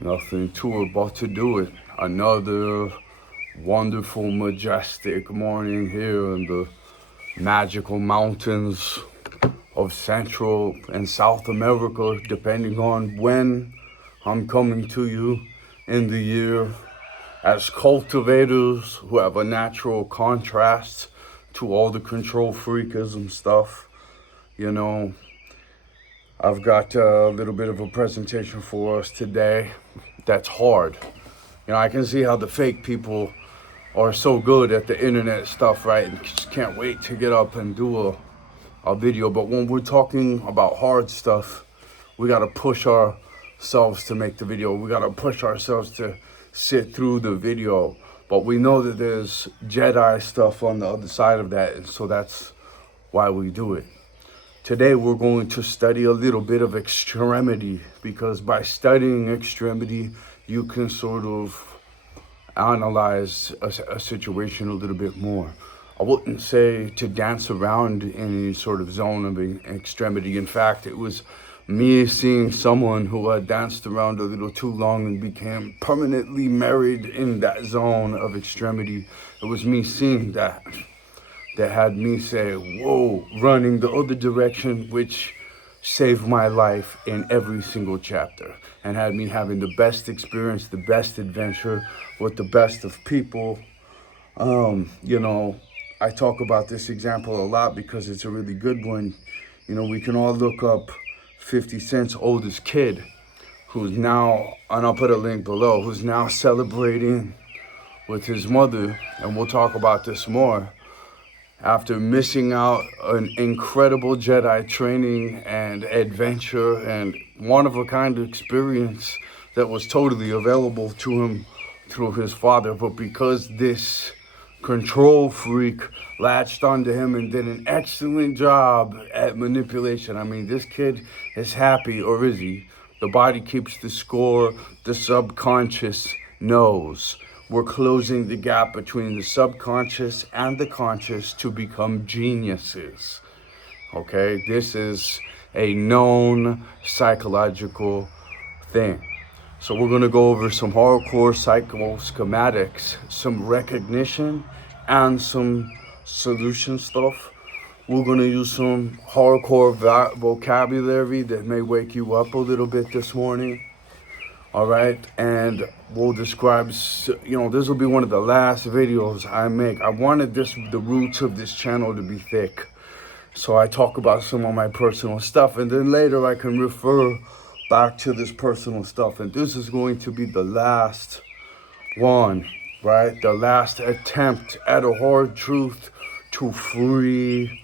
Nothing to it but to do it. Another wonderful, majestic morning here in the magical mountains of Central and South America, depending on when I'm coming to you in the year. As cultivators who have a natural contrast to all the control freakism stuff, you know, I've got a little bit of a presentation for us today that's hard. I can see how the fake people are so good at the internet stuff, right? And just can't wait to get up and do a video. But when we're talking about hard stuff, we got to push ourselves to make the video. We got to push ourselves to sit through the video. But we know that there's Jedi stuff on the other side of that. And so that's why we do it. Today we're going to study a little bit of extremity, because by studying extremity, you can sort of analyze a situation a little bit more. I wouldn't say to dance around in any sort of zone of extremity. In fact, it was me seeing someone who had danced around a little too long and became permanently married in that zone of extremity. It was me seeing that had me say, whoa, running the other direction, which saved my life in every single chapter and had me having the best experience, the best adventure with the best of people. I talk about this example a lot because it's a really good one. We can all look up 50 Cent's oldest kid, who's now, and I'll put a link below, who's now celebrating with his mother, and we'll talk about this more, after missing out an incredible Jedi training and adventure and one-of-a-kind experience that was totally available to him through his father. But because this control freak latched onto him and did an excellent job at manipulation. I mean, this kid is happy, or is he? The body keeps the score, the subconscious knows. We're closing the gap between the subconscious and the conscious to become geniuses. Okay, this is a known psychological thing. So we're gonna go over some hardcore schematics, some recognition, and some solution stuff. We're gonna use some hardcore vocabulary that may wake you up a little bit this morning. All right, and we'll describe, this will be one of the last videos I make. I wanted the roots of this channel to be thick. So I talk about some of my personal stuff, and then later I can refer back to this personal stuff. And this is going to be the last one, right? The last attempt at a hard truth to free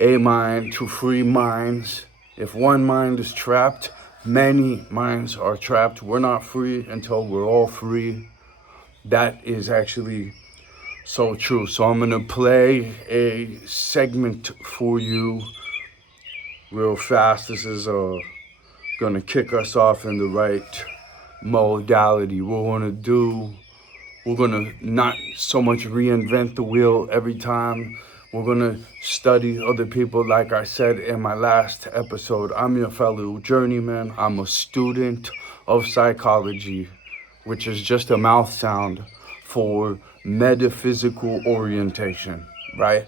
a mind, to free minds. If one mind is trapped, many minds are trapped. We're not free until we're all free. That is actually so true. So I'm going to play a segment for you real fast. This is going to kick us off in the right modality. We're going to not so much reinvent the wheel every time. We're going to study other people. Like I said in my last episode, I'm your fellow journeyman. I'm a student of psychology, which is just a mouth sound for metaphysical orientation, right?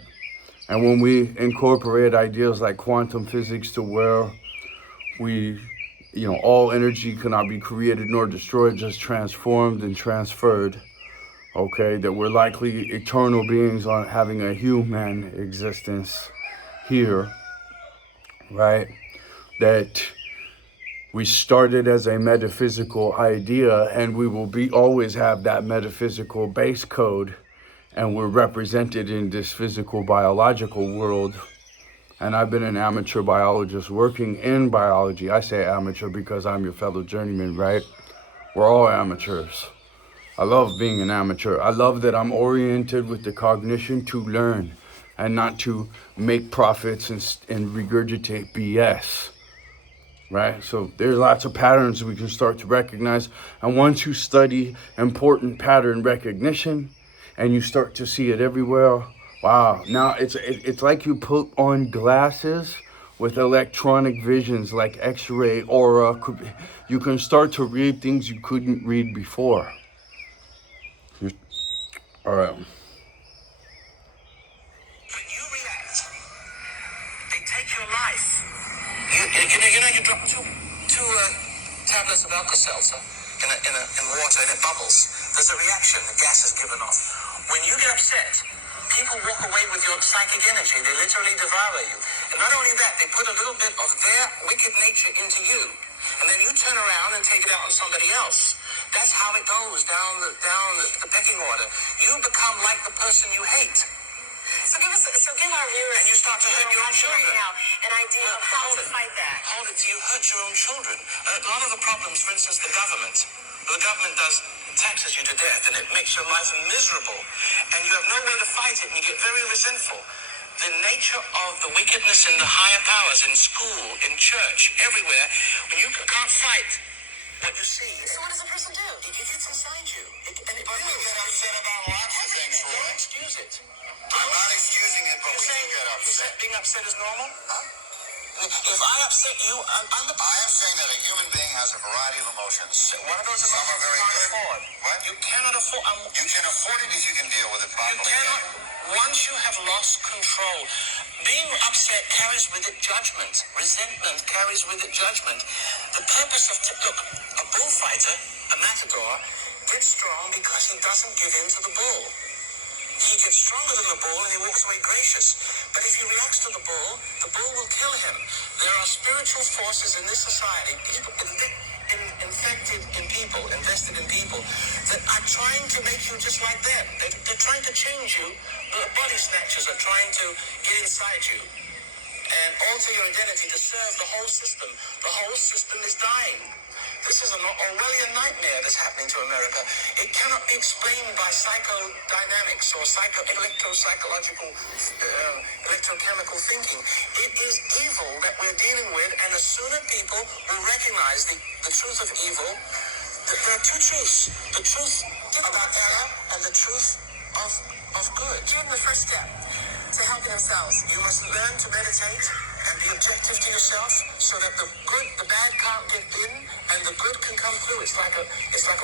And when we incorporate ideas like quantum physics, to where all energy cannot be created nor destroyed, just transformed and transferred. Okay, that we're likely eternal beings on having a human existence here, right? That we started as a metaphysical idea, and we will always have that metaphysical base code, and we're represented in this physical biological world. And I've been an amateur biologist working in biology. I say amateur because I'm your fellow journeyman, right? We're all amateurs. I love being an amateur. I love that I'm oriented with the cognition to learn and not to make profits and regurgitate BS, right? So there's lots of patterns we can start to recognize. And once you study important pattern recognition and you start to see it everywhere, wow, now it's like you put on glasses with electronic visions like X-ray, aura. You can start to read things you couldn't read before. All right. When you react, they take your life. You drop two tablets of Alka-Seltzer in water and it bubbles. There's a reaction. The gas is given off. When you get upset, people walk away with your psychic energy. They literally devour you. And not only that, they put a little bit of their wicked nature into you. And then you turn around and take it out on somebody else. That's how it goes down the pecking order. You become like the person you hate. So give our viewers and you start to hurt your own children. Right now, an idea of how to fight that. Hold it till you hurt your own children. A lot of the problems, for instance, the government does taxes you to death and it makes your life miserable. And you have no way to fight it and you get very resentful. The nature of the wickedness in the higher powers, in school, in church, everywhere, when you can't fight what you see. So what does a person do? It gets inside you. But we get upset about lots of things, Don't Roy. excuse it. I'm not excusing it, but we do get You upset. said being upset is normal? If I upset you, I'm the I am saying that a human being has a variety of emotions. one of those Some are emotions very you can't good. afford. What? You cannot afford. You can afford it if you can deal with it You properly. cannot. Once you have lost control, being upset carries with it judgment. Resentment carries with it judgment. The purpose of look, a bullfighter, a matador, gets strong because he doesn't give in to the bull. He gets stronger than the bull and he walks away gracious. But if he reacts to the bull will kill him. There are spiritual forces in this society, infected in people, invested in people, that are trying to make you just like them. They're trying to change you. The body snatchers are trying to get inside you and alter your identity to serve the whole system. The whole system is dying. This is an Orwellian nightmare that's happening to America. It cannot be explained by psychodynamics or electropsychological, electrochemical thinking. It is evil that we're dealing with, and the sooner people will recognize the truth of evil, there are two truths. The truth about error and the truth of good. Give them the first step to helping themselves. You must learn to meditate and be objective to yourself so that the bad can't get in and the good can come through. It's like a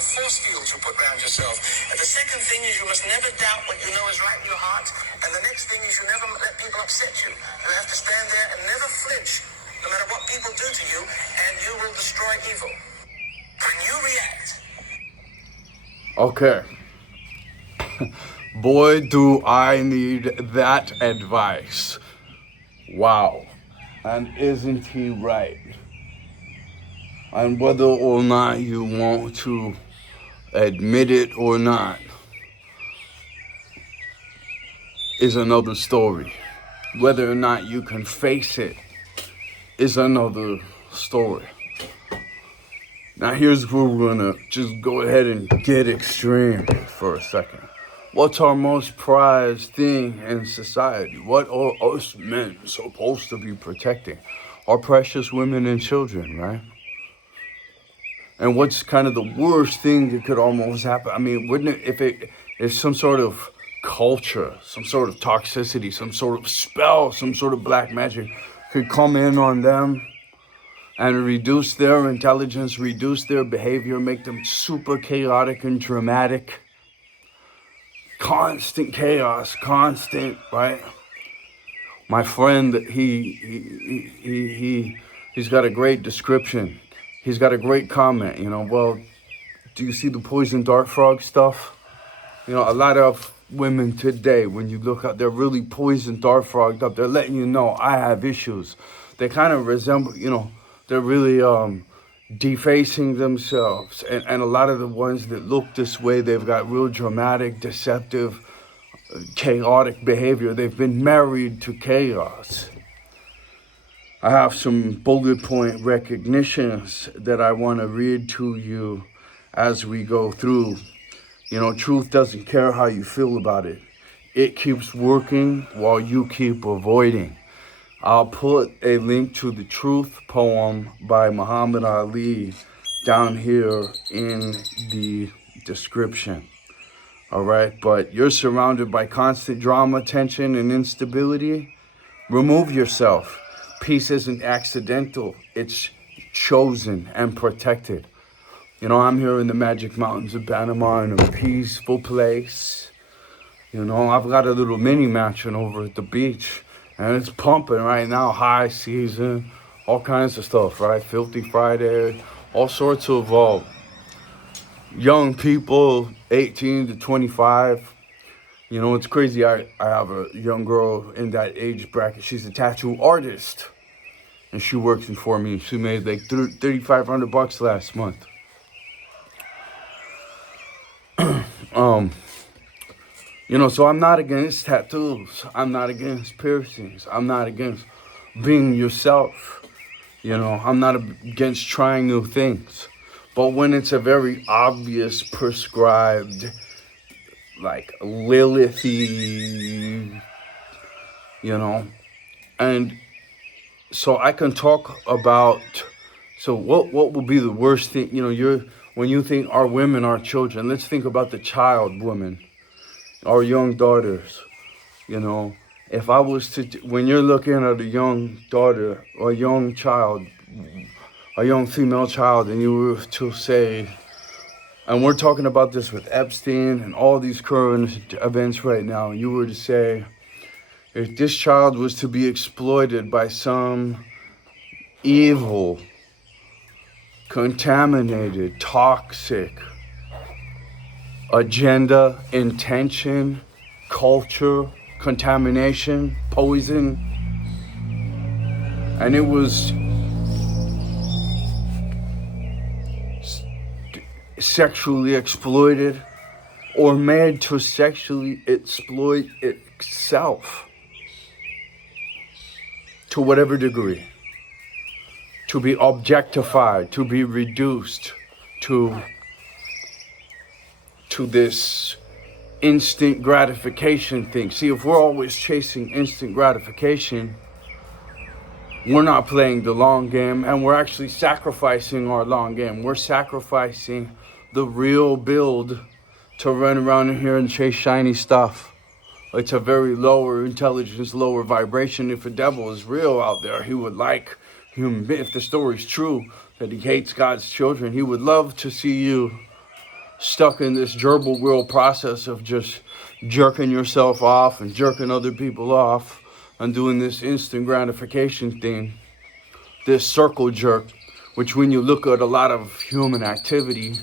force field you put around yourself. And the second thing is you must never doubt what you know is right in your heart. And the next thing is you never let people upset you. You have to stand there and never flinch, no matter what people do to you, and you will destroy evil. When you react. Okay. Boy, do I need that advice. Wow. And isn't he right? And whether or not you want to admit it or not is another story. Whether or not you can face it is another story. Now here's where we're gonna just go ahead and get extreme for a second. What's our most prized thing in society? What are us men supposed to be protecting? Our precious women and children, right? And what's kind of the worst thing that could almost happen? I mean, wouldn't it, if some sort of culture, some sort of toxicity, some sort of spell, some sort of black magic could come in on them and reduce their intelligence, reduce their behavior, make them super chaotic and dramatic. Constant chaos, constant, right? My friend, he's got a great description. He's got a great comment, well, do you see the poison dart frog stuff? A lot of women today, when you look out, they're really poison dart frogged up. They're letting you know, I have issues. They kind of resemble, they're really defacing themselves. And a lot of the ones that look this way, they've got real dramatic, deceptive, chaotic behavior. They've been married to chaos. I have some bullet point recognitions that I want to read to you as we go through. Truth doesn't care how you feel about it. It keeps working while you keep avoiding. I'll put a link to the Truth poem by Muhammad Ali down here in the description. All right, but you're surrounded by constant drama, tension, and instability. Remove yourself. Peace isn't accidental. It's chosen and protected. You know, I'm here in the Magic Mountains of Panama in a peaceful place. You know, I've got a little mini mansion over at the beach, and it's pumping right now, high season, all kinds of stuff, right? Filthy Friday, all sorts of young people, 18 to 25. You know, it's crazy. I have a young girl in that age bracket. She's a tattoo artist, and she works for me. She made like $3,500 last month. You know, so I'm not against tattoos. I'm not against piercings. I'm not against being yourself. You know, I'm not against trying new things. But when it's a very obvious, prescribed, like Lilithy, you know, and so I can talk about, so what will be the worst thing, you know, when you think our women, our children, let's think about the child women, our young daughters, you know. If I was to, when you're looking at a young daughter or a young child, a young female child, and you were to say, and we're talking about this with Epstein and all these current events right now, and you were to say, if this child was to be exploited by some evil, contaminated, toxic agenda, intention, culture, contamination, poison, and it was sexually exploited or made to sexually exploit itself to whatever degree, to be objectified, to be reduced to this instant gratification thing. See, if we're always chasing instant gratification, we're not playing the long game, and we're actually sacrificing our long game. We're sacrificing the real build to run around in here and chase shiny stuff. It's a very lower intelligence, lower vibration. If a devil is real out there, he would like human. If the story's true that he hates God's children, he would love to see you stuck in this gerbil wheel process of just jerking yourself off and jerking other people off and doing this instant gratification thing, this circle jerk, which when you look at a lot of human activity,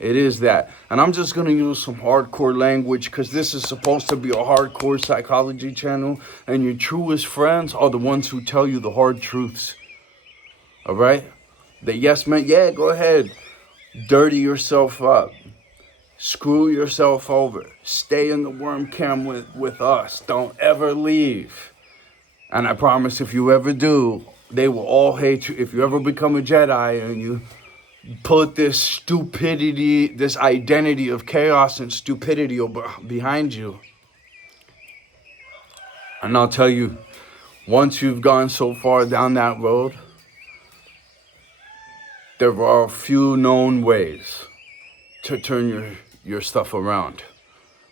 it is that. And I'm just going to use some hardcore language because this is supposed to be a hardcore psychology channel, and your truest friends are the ones who tell you the hard truths. All right? The yes man, yeah, go ahead. Dirty yourself up. Screw yourself over. Stay in the worm cam with us. Don't ever leave. And I promise if you ever do, they will all hate you. If you ever become a Jedi and you put this stupidity, this identity of chaos and stupidity behind you, and I'll tell you, once you've gone so far down that road, there are a few known ways to turn your stuff around.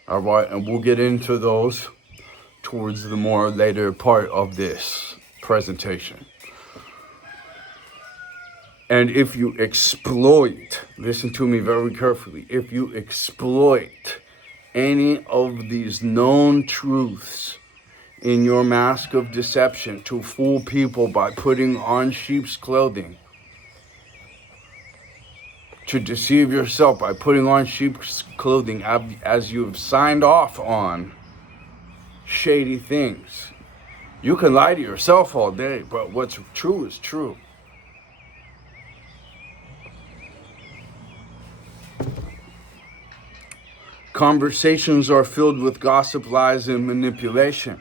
All right, and we'll get into those towards the more later part of this presentation. And if you exploit, listen to me very carefully, if you exploit any of these known truths in your mask of deception to fool people by putting on sheep's clothing, to deceive yourself by putting on sheep's clothing as you've signed off on shady things. You can lie to yourself all day, but what's true is true. Conversations are filled with gossip, lies, and manipulation.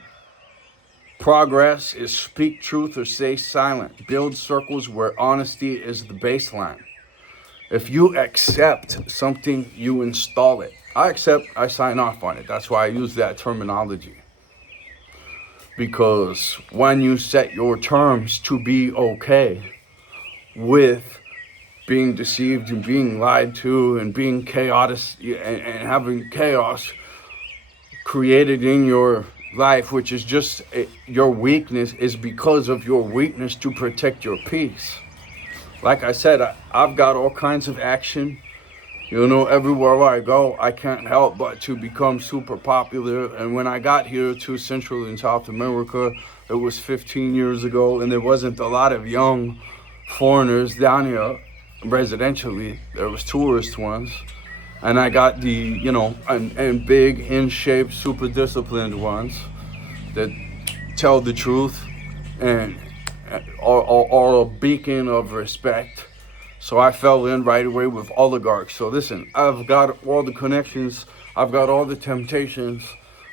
Progress is speak truth or stay silent. Build circles where honesty is the baseline. If you accept something, you install it. I accept, I sign off on it. That's why I use that terminology. Because when you set your terms to be okay with being deceived and being lied to and being chaotic and having chaos created in your life, which is just your weakness, is because of your weakness to protect your peace. Like I said, I've got all kinds of action. You know, everywhere I go, I can't help but to become super popular. And when I got here to Central and South America, it was 15 years ago, and there wasn't a lot of young foreigners down here residentially. There was tourist ones. And I got the, you know, and big, in shape, super disciplined ones that tell the truth and are a beacon of respect. So I fell in right away with oligarchs. So listen, I've got all the connections, I've got all the temptations,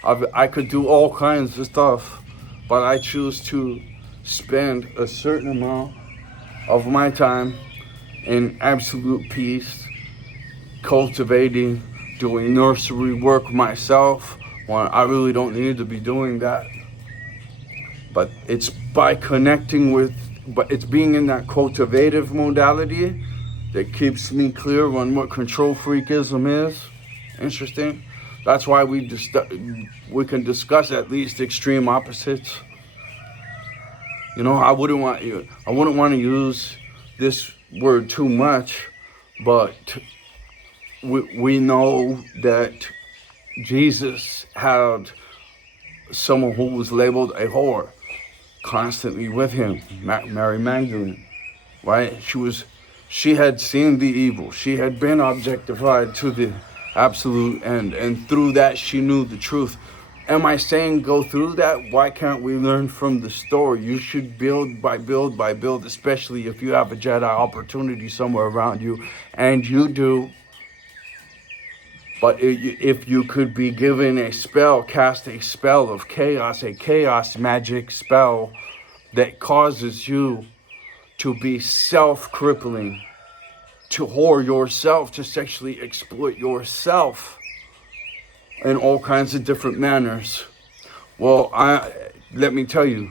I could do all kinds of stuff, but I choose to spend a certain amount of my time in absolute peace, cultivating, doing nursery work myself, when I really don't need to be doing that. But it's by connecting with, but it's being in that cultivative modality that keeps me clear on what control freakism is. Interesting. That's why we can discuss at least extreme opposites. You know, I wouldn't want to use this word too much, but we know that Jesus had someone who was labeled a whore constantly with him, Mary Magdalene, right? She had seen the evil. She had been objectified to the absolute end, and through that she knew the truth. Am I saying go through that? Why can't we learn from the story? You should build by build by build, especially if you have a Jedi opportunity somewhere around you, and you do. But if you could be given a spell, cast a spell of chaos, a chaos magic spell that causes you to be self-crippling, to whore yourself, to sexually exploit yourself in all kinds of different manners. Well, let me tell you,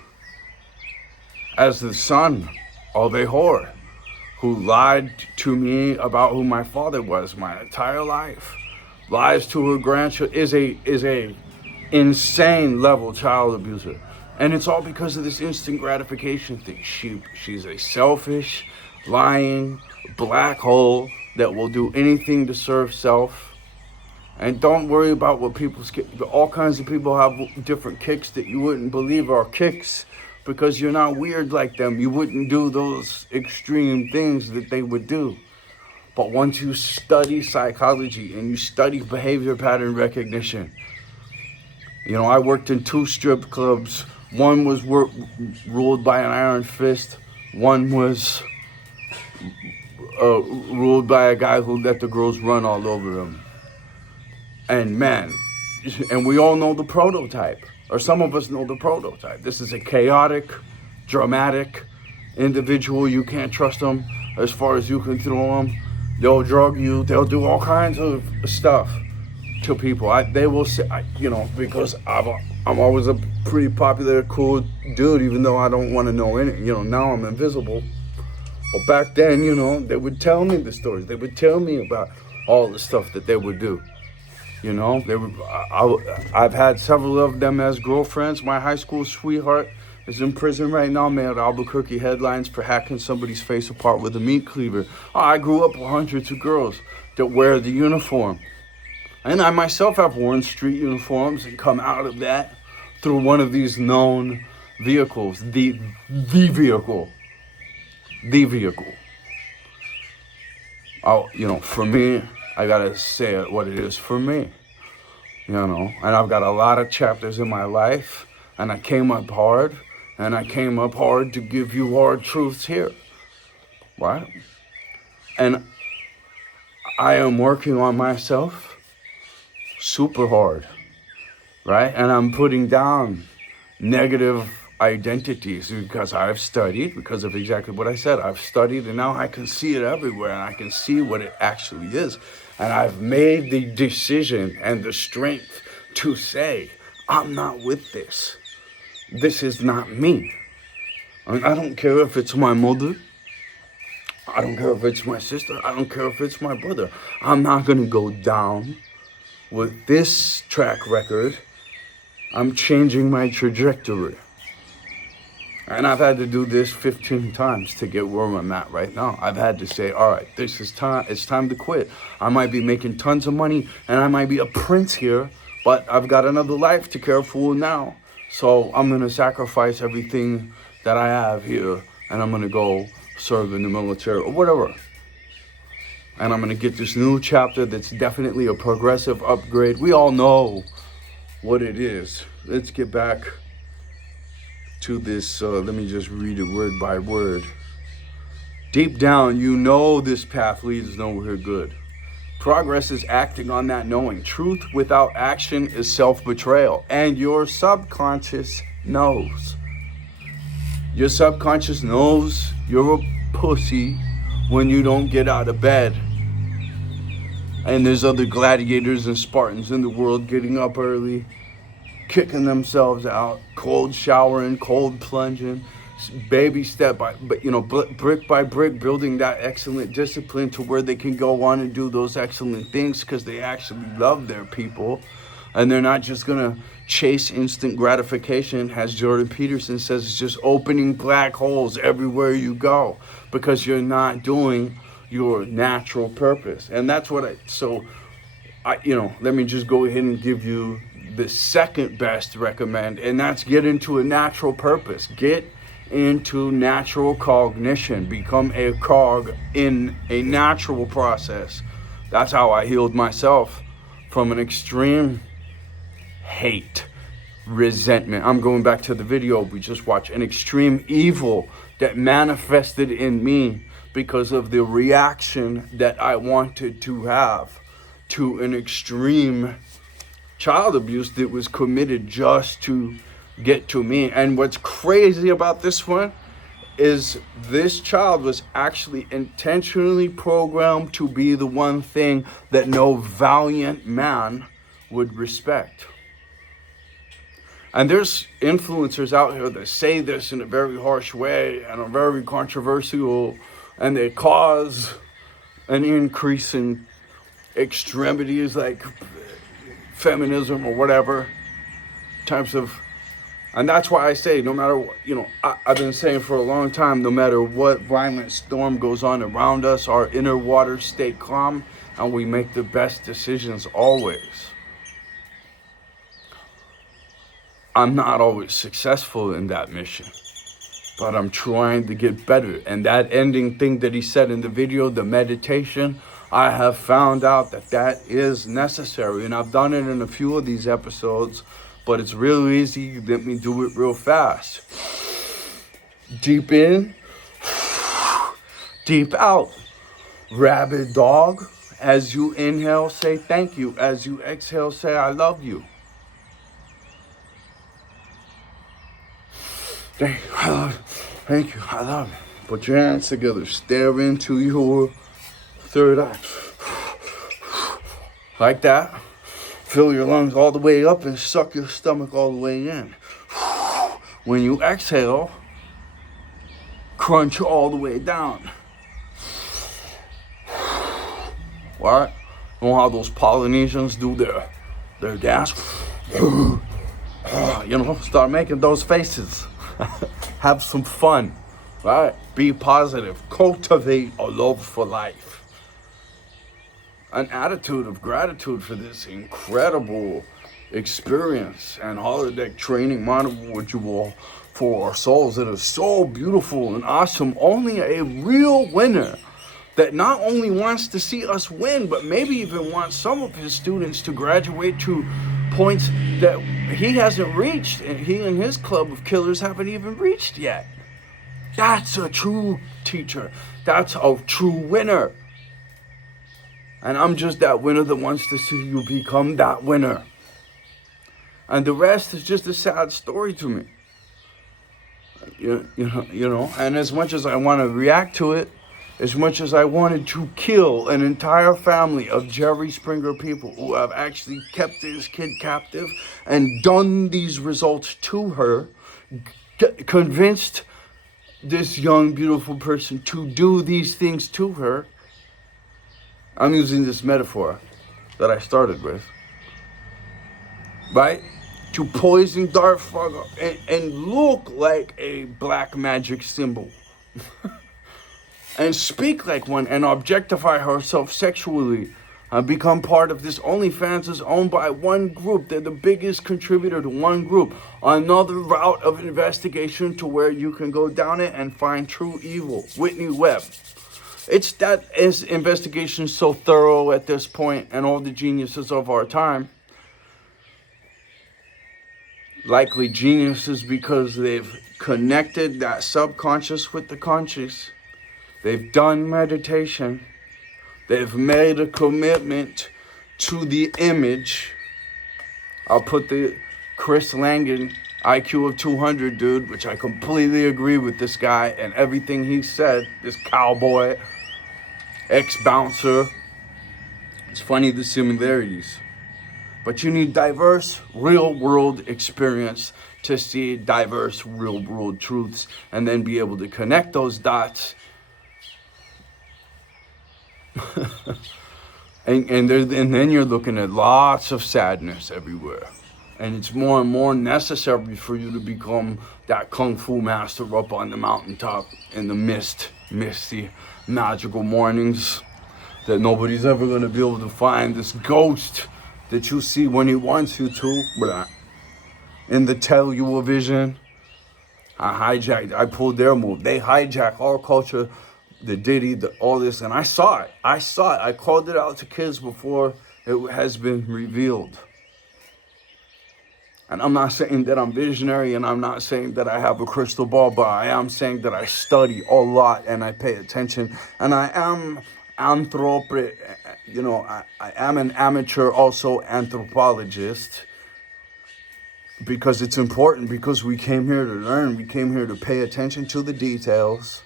as the son of a whore who lied to me about who my father was my entire life, lies to her grandchildren, is a insane level child abuser. And it's all because of this instant gratification thing. She's a selfish, lying black hole that will do anything to serve self. And don't worry about what all kinds of people have different kicks that you wouldn't believe are kicks, because you're not weird like them. You wouldn't do those extreme things that they would do. But once you study psychology and you study behavior pattern recognition, you know, I worked in 2 strip clubs. One was ruled by an iron fist. One was ruled by a guy who let the girls run all over him. And man, and we all know the prototype, or some of us know the prototype. This is a chaotic, dramatic individual. You can't trust them as far as you can throw them. They'll drug you. They'll do all kinds of stuff to people. They will say, you know, because I'm always a pretty popular, cool dude, even though I don't want to know anything. You know, now I'm invisible. But back then, you know, they would tell me the stories. They would tell me about all the stuff that they would do. You know, I've had several of them as girlfriends. My high school sweetheart is in prison right now, man, at Albuquerque headlines for hacking somebody's face apart with a meat cleaver. I grew up with hundreds of girls that wear the uniform. And I myself have worn street uniforms and come out of that through one of these known vehicles, the vehicle. You know, for me, I gotta say it what it is for me, you know, and I've got a lot of chapters in my life, and I came up hard, to give you hard truths here, right? And I am working on myself super hard, right? And I'm putting down negative identities because I've studied, because of exactly what I said. I've studied, and now I can see it everywhere, and I can see what it actually is. And I've made the decision and the strength to say, I'm not with this. This is not me. I mean, I don't care if it's my mother. I don't care if it's my sister. I don't care if it's my brother. I'm not going to go down with this track record I'm changing my trajectory. And I've had to do this 15 times to get where I'm at right now. I've had to say, all right, this is time. It's time to quit. I might be making tons of money and I might be a prince here, but I've got another life to care for now. So I'm going to sacrifice everything that I have here and I'm going to go serve in the military or whatever. And I'm going to get this new chapter that's definitely a progressive upgrade. We all know what it is. Let's get back to this. Let me just read it word by word. Deep down, you know this path leads nowhere good. Progress is acting on that knowing. Truth without action is self-betrayal. And your subconscious knows. Your subconscious knows you're a pussy when you don't get out of bed. And there's other gladiators and Spartans in the world getting up early, kicking themselves out, cold showering, cold plunging, baby step by, brick by brick, building that excellent discipline to where they can go on and do those excellent things because they actually love their people. And they're not just gonna chase instant gratification, as Jordan Peterson says, it's just opening black holes everywhere you go because you're not doing your natural purpose. And that's what let me just go ahead and give you the second best recommend, and that's get into a natural purpose. Get into natural cognition. Become a cog in a natural process. That's how I healed myself from an extreme hate, resentment. I'm going back to the video we just watched. An extreme evil that manifested in me because of the reaction that I wanted to have to an extreme child abuse that was committed just to get to me. And what's crazy about this one is this child was actually intentionally programmed to be the one thing that no valiant man would respect. And there's influencers out here that say this in a very harsh way and are very controversial, and they cause an increase in extremities like feminism or whatever types of. And that's why I say, no matter what, I've been saying for a long time, no matter what violent storm goes on around us, our inner waters stay calm and we make the best decisions always. I'm not always successful in that mission, but I'm trying to get better. And that ending thing that he said in the video, the meditation, I have found out that is necessary. And I've done it in a few of these episodes, but it's real easy. Let me do it real fast. Deep in, deep out. Rabid dog. As you inhale, say thank you. As you exhale, say I love you. Thank you, I love you. Put your hands together. Stare into your third eye. Like that. Fill your lungs all the way up and suck your stomach all the way in. When you exhale, crunch all the way down. Alright? You know how those Polynesians do their dance? Start making those faces. Have some fun. Right? Be positive. Cultivate a love for life. An attitude of gratitude for this incredible experience and holodeck training module for our souls that is so beautiful and awesome. Only a real winner that not only wants to see us win, but maybe even wants some of his students to graduate to points that he hasn't reached, and he and his club of killers haven't even reached yet. That's a true teacher. That's a true winner. And I'm just that winner that wants to see you become that winner. And the rest is just a sad story to me. You know, and as much as I want to react to it, as much as I wanted to kill an entire family of Jerry Springer people who have actually kept this kid captive and done these results to her, convinced this young, beautiful person to do these things to her. I'm using this metaphor that I started with, right? to poison Darth Vader and look like a black magic symbol and speak like one and objectify herself sexually. Become part of this OnlyFans is owned by one group. They're the biggest contributor to one group. Another route of investigation to where you can go down it and find true evil. Whitney Webb. It's that is investigation so thorough at this point, and all the geniuses of our time. Likely geniuses because they've connected that subconscious with the conscious. They've done meditation. They've made a commitment to the image. I'll put the Chris Langan IQ of 200 dude, which I completely agree with this guy and everything he said. This cowboy, ex-bouncer. It's funny the similarities. But you need diverse real-world experience to see diverse real-world truths and then be able to connect those dots. and then you're looking at lots of sadness everywhere. And it's more and more necessary for you to become that kung fu master up on the mountaintop in the misty, magical mornings that nobody's ever going to be able to find this ghost that you see when he wants you to. Blah. In the television, I pulled their move. They hijack our culture, the Diddy, all this, and I saw it. I called it out to kids before it has been revealed. And I'm not saying that I'm visionary, and I'm not saying that I have a crystal ball, but I am saying that I study a lot and I pay attention. And I am I am an amateur also anthropologist, because it's important, because we came here to learn. We came here to pay attention to the details.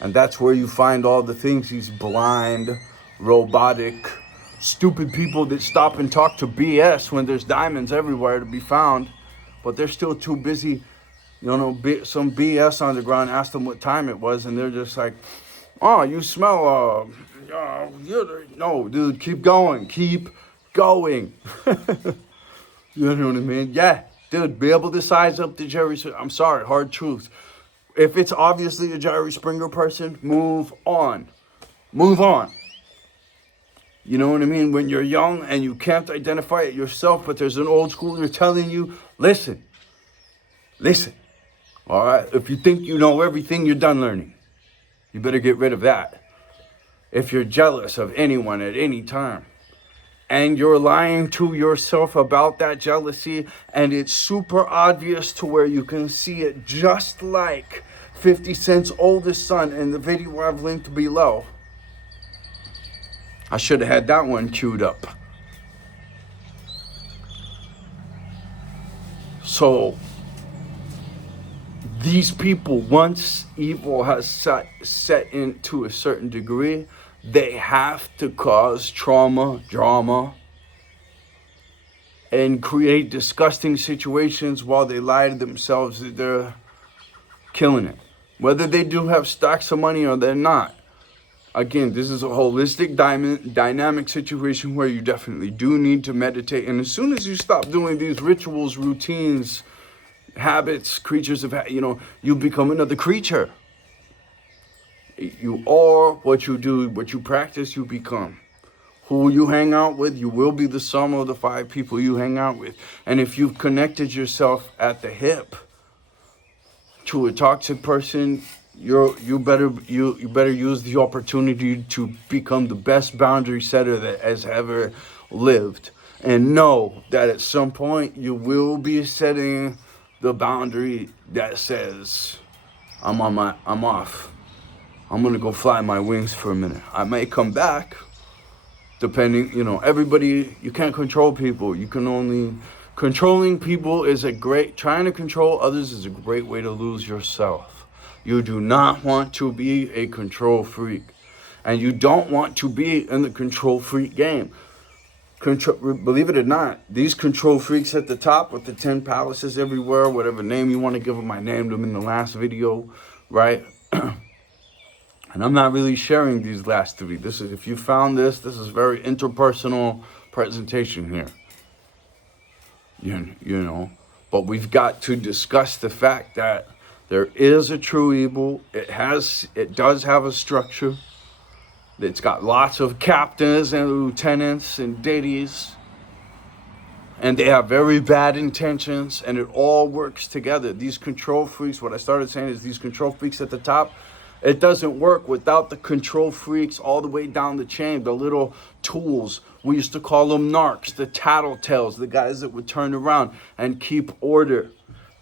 And that's where you find all the things, these blind, robotic, stupid people that stop and talk to BS when there's diamonds everywhere to be found. But they're still too busy, some BS on the ground, ask them what time it was, and they're just like, oh, you smell, no, dude, keep going. You know what I mean? Yeah, dude, be able to size up the Jerry, I'm sorry, hard truth. If it's obviously a Jerry Springer person, move on. You know what I mean? When you're young and you can't identify it yourself, but there's an old schooler telling you, listen. All right? If you think you know everything, you're done learning. You better get rid of that. If you're jealous of anyone at any time, and you're lying to yourself about that jealousy, and it's super obvious to where you can see it, just like 50 Cent's oldest son in the video I've linked below. I should have had that one queued up. So, these people, once evil has set into a certain degree, they have to cause trauma, drama, and create disgusting situations while they lie to themselves that they're killing it. Whether they do have stacks of money or they're not. Again, this is a holistic dynamic situation where you definitely do need to meditate. And as soon as you stop doing these rituals, routines, habits, creatures of, you become another creature. You are what you do, what you practice, you become. Who you hang out with, you will be the sum of the 5 people you hang out with. And if you've connected yourself at the hip to a toxic person, you better use the opportunity to become the best boundary setter that has ever lived. And know that at some point you will be setting the boundary that says, I'm off. I'm gonna go fly my wings for a minute. I may come back, depending, everybody, you can't control people. Controlling people is trying to control others is a great way to lose yourself. You do not want to be a control freak. And you don't want to be in the control freak game. Believe it or not, these control freaks at the top with the 10 palaces everywhere, whatever name you want to give them, I named them in the last video, right? And I'm not really sharing these last 3. If you found this is very interpersonal presentation here. you know. But we've got to discuss the fact that there is a true evil. It does have a structure. It's got lots of captains and lieutenants and deities. And they have very bad intentions, and it all works together. These control freaks, what I started saying is these control freaks at the top, it doesn't work without the control freaks all the way down the chain, the little tools. We used to call them narcs, the tattletales, the guys that would turn around and keep order.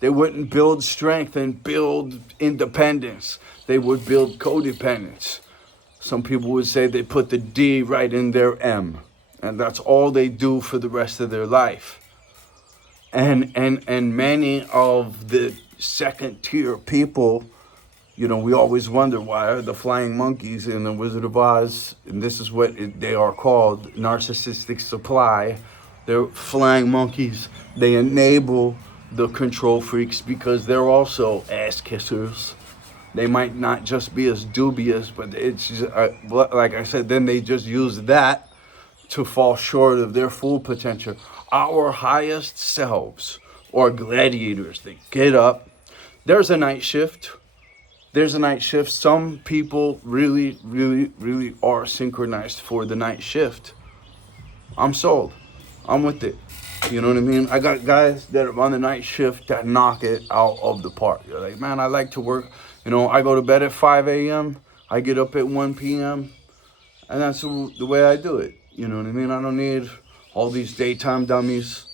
They wouldn't build strength and build independence. They would build codependence. Some people would say they put the D right in their M. And that's all they do for the rest of their life. And many of the second tier people, you know, we always wonder why are the flying monkeys in the Wizard of Oz, and this is what they are called, narcissistic supply. They're flying monkeys. They enable the control freaks because they're also ass kissers. They might not just be as dubious, but it's just, like I said, then they just use that to fall short of their full potential. Our highest selves, or gladiators, they get up. There's a night shift. Some people really, really, really are synchronized for the night shift. I'm sold. I'm with it. You know what I mean? I got guys that are on the night shift that knock it out of the park. You're like, man, I like to work. You know, I go to bed at 5 a.m. I get up at 1 p.m. And that's the way I do it. You know what I mean? I don't need all these daytime dummies,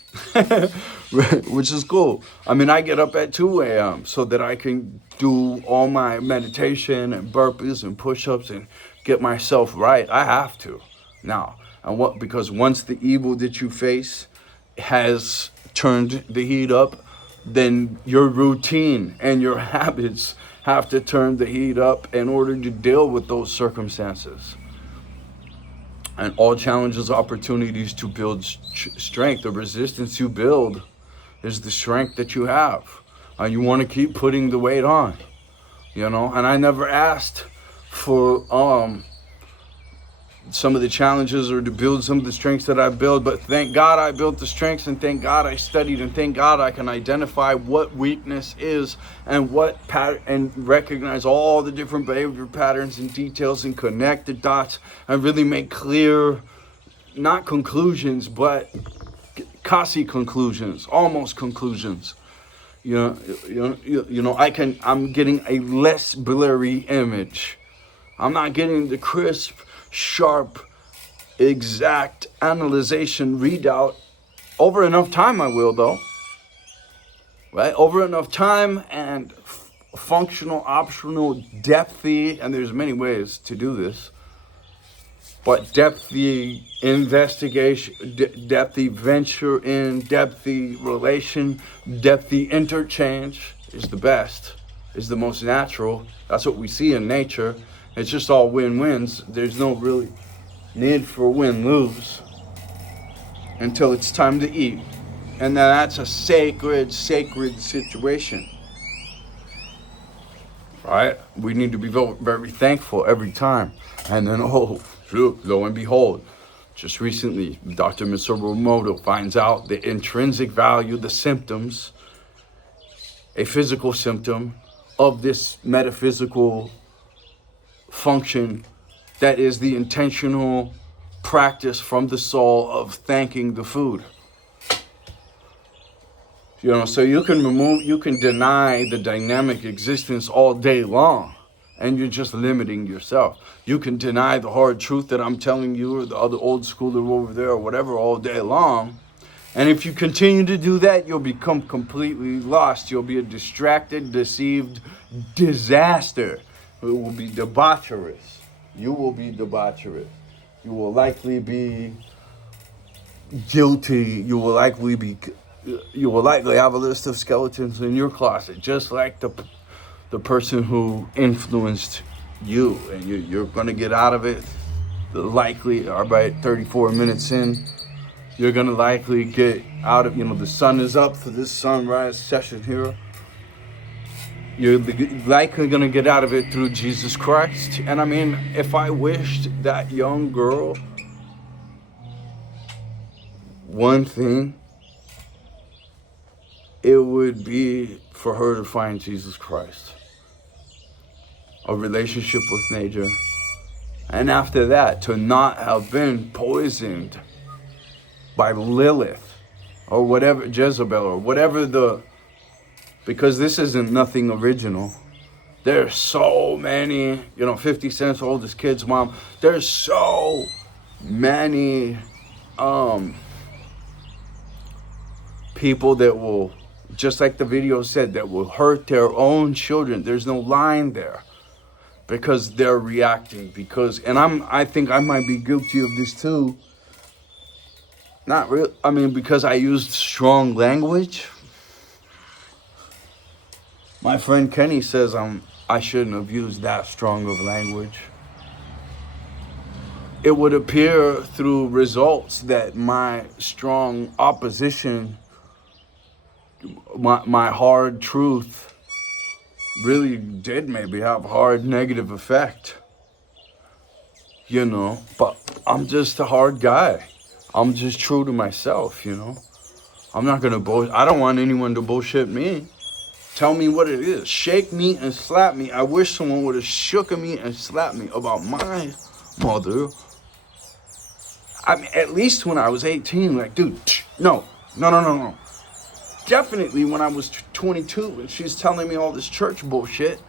which is cool. I mean, I get up at 2 a.m. so that I can do all my meditation and burpees and push-ups and get myself right. I have to now. And because once the evil that you face has turned the heat up, then your routine and your habits have to turn the heat up in order to deal with those circumstances. And all challenges, opportunities to build strength. The resistance you build is the strength that you have. And you want to keep putting the weight on, you know. And I never asked for some of the challenges or to build some of the strengths that I build, but thank God I built the strengths, and thank God I studied, and thank God I can identify what weakness is and what pattern, and recognize all the different behavior patterns and details and connect the dots and really make clear, not conclusions, but quasi conclusions, almost conclusions. I'm getting a less blurry image. I'm not getting the crisp, sharp, exact analyzation readout. Over enough time I will, though. Right? Over enough time and functional, optional, depthy, and there's many ways to do this, but depthy investigation, depthy venture in, depthy relation, depthy interchange is the best, is the most natural. That's what we see in nature. It's just all win-wins. There's no really need for win-lose until it's time to eat. And that's a sacred situation. Right? We need to be very thankful every time. And then, lo and behold, just recently, Dr. Misaligned finds out the intrinsic value, the symptoms, a physical symptom of this metaphysical function that is the intentional practice from the soul of thanking the food. You know, so you can deny the dynamic existence all day long, and you're just limiting yourself. You can deny the hard truth that I'm telling you, or the other old schooler over there, or whatever, all day long. And if you continue to do that, you'll become completely lost. You'll be a distracted, deceived disaster. It will be debaucherous. You will be debaucherous. You will likely be guilty. You will likely have a list of skeletons in your closet, just like the person who influenced you. And you're going to get out of it likely, about 34 minutes in. You're going to likely get out of, the sun is up for this sunrise session here. You're likely going to get out of it through Jesus Christ. And I mean, if I wished that young girl one thing, it would be for her to find Jesus Christ, a relationship with nature, and after that, to not have been poisoned by Lilith or whatever, Jezebel or whatever because this isn't nothing original. There's so many, 50 Cent's oldest kid's mom. There's so many people that will, just like the video said, that will hurt their own children. There's no line there because they're reacting. I think I might be guilty of this too. Not real. I mean, because I used strong language. My friend Kenny says I shouldn't have used that strong of language. It would appear through results that my strong opposition, my hard truth, really did maybe have a hard negative effect. But I'm just a hard guy. I'm just true to myself, I'm not gonna bullshit. I don't want anyone to bullshit me. Tell me what it is. Shake me and slap me. I wish someone would have shook me and slapped me about my mother. I mean, at least when I was 18, like, dude, no. Definitely when I was 22 and she's telling me all this church bullshit.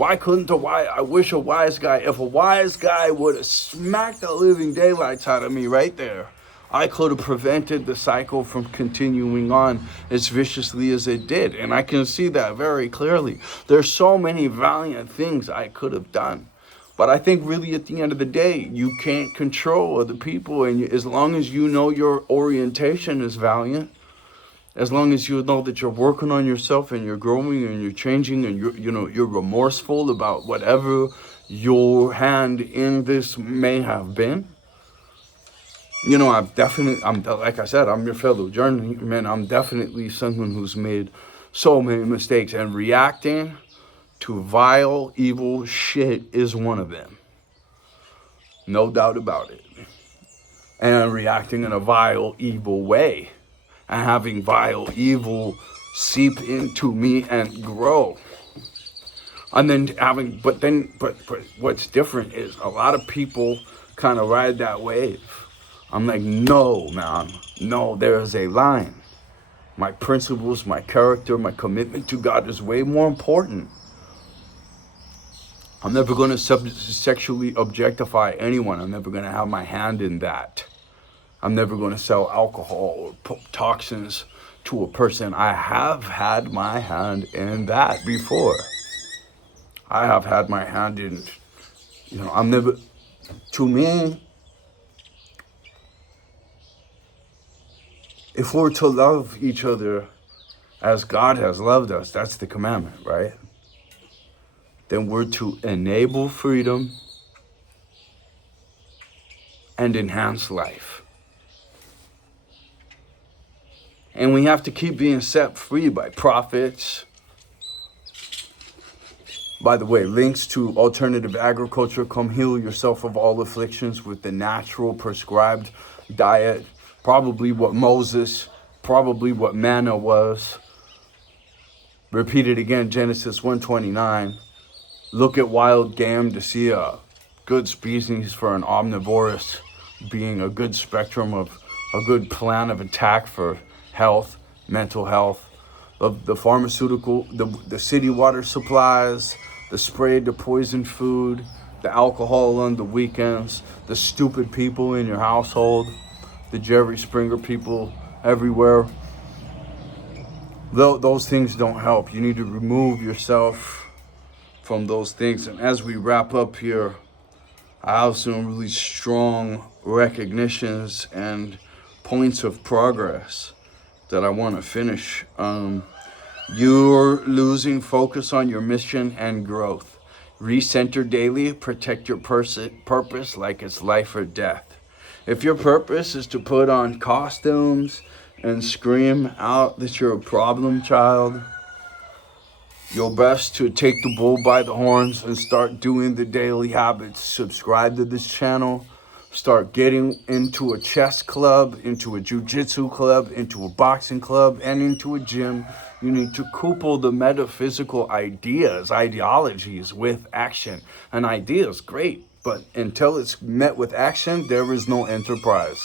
I wish a wise guy, if a wise guy would have smacked the living daylights out of me right there, I could have prevented the cycle from continuing on as viciously as it did. And I can see that very clearly. There's so many valiant things I could have done. But I think really at the end of the day, you can't control other people. And as long as you know your orientation is valiant, as long as you know that you're working on yourself and you're growing and you're changing and you're remorseful about whatever your hand in this may have been. I'm like I said, I'm your fellow journeyman. I'm definitely someone who's made so many mistakes, and reacting to vile, evil shit is one of them. No doubt about it. And reacting in a vile, evil way, and having vile, evil seep into me and grow. And then but what's different is a lot of people kind of ride that wave. I'm like, no, man, no, there is a line. My principles, my character, my commitment to God is way more important. I'm never going to sexually objectify anyone. I'm never going to have my hand in that. I'm never going to sell alcohol or put toxins to a person. I have had my hand in that before. I have had my hand in, to me, if we're to love each other as God has loved us, that's the commandment, right? Then we're to enable freedom and enhance life. And we have to keep being set free by prophets. By the way, links to alternative agriculture. Come heal yourself of all afflictions with the natural prescribed diet. Probably what manna was. Repeat it again, Genesis 1:29. Look at wild game to see a good species for an omnivorous being, a good spectrum of a good plan of attack for health, mental health, the pharmaceutical, the city water supplies, the sprayed to poison food, the alcohol on the weekends, the stupid people in your household, the Jerry Springer people everywhere. Those things don't help. You need to remove yourself from those things. And as we wrap up here, I have some really strong recognitions and points of progress that I want to finish. You're losing focus on your mission and growth. Recenter daily, protect your purpose like it's life or death. If your purpose is to put on costumes and scream out that you're a problem child, you're best to take the bull by the horns and start doing the daily habits. Subscribe to this channel. Start getting into a chess club, into a jiu-jitsu club, into a boxing club, and into a gym. You need to couple the metaphysical ideologies with action. An idea is great, but until it's met with action, there is no enterprise.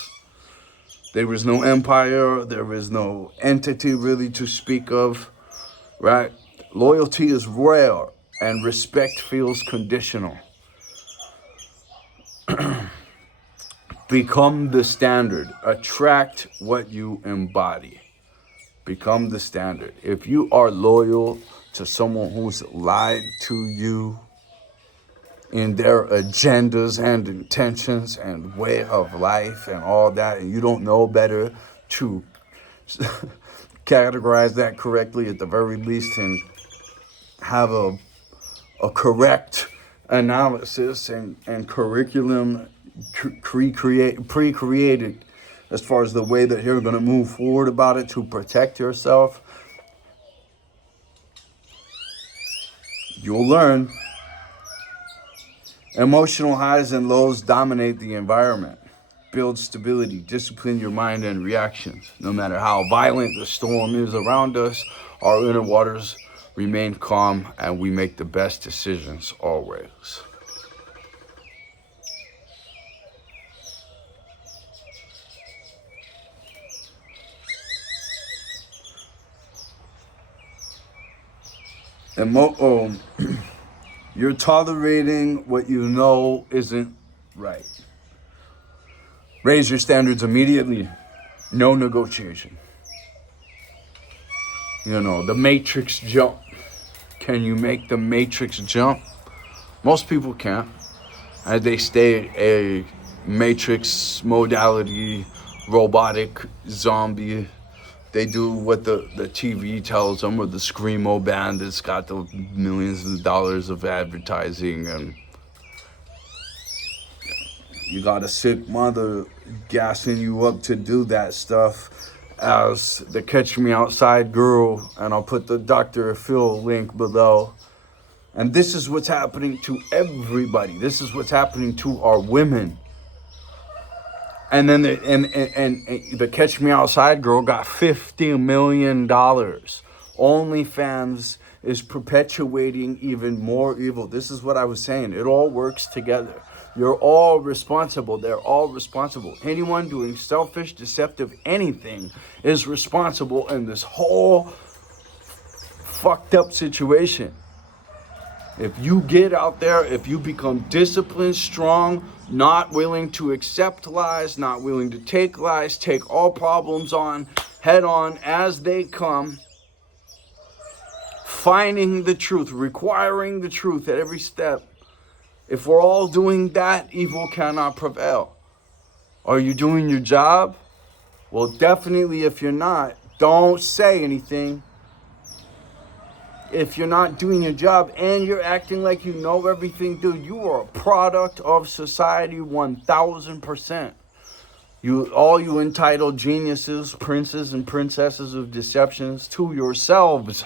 There is no empire. There is no entity really to speak of, right? Loyalty is rare and respect feels conditional. Become the standard. Attract what you embody. Become the standard. If you are loyal to someone who's lied to you in their agendas and intentions and way of life and all that, and you don't know better to categorize that correctly at the very least and have a correct analysis and curriculum pre-created as far as the way that you're going to move forward about it to protect yourself, you'll learn. Emotional highs and lows dominate the environment. Build stability, discipline your mind and reactions. No matter how violent the storm is around us, our inner waters remain calm and we make the best decisions always. You're tolerating what you know isn't right. Raise your standards immediately. No negotiation. You know, the matrix jump. Can you make the matrix jump? Most people can't. They stay a matrix modality, robotic zombie. They do what the TV tells them, or the Screamo band that's got the millions of dollars of advertising, and you got a sick mother gassing you up to do that stuff as the Catch Me Outside girl, and I'll put the Dr. Phil link below. And this is what's happening to everybody. This is what's happening to our women. And then the Catch Me Outside girl got $50 million. OnlyFans is perpetuating even more evil. This is what I was saying. It all works together. You're all responsible. They're all responsible. Anyone doing selfish, deceptive anything is responsible in this whole fucked up situation. If you get out there, if you become disciplined, strong, not willing to accept lies, not willing to take lies, take all problems on head on as they come, finding the truth, requiring the truth at every step. If we're all doing that, evil cannot prevail. Are you doing your job? Well, definitely if you're not, don't say anything. If you're not doing your job and you're acting like you know everything, dude, you are a product of society 1000%. All you entitled geniuses, princes and princesses of deceptions to yourselves.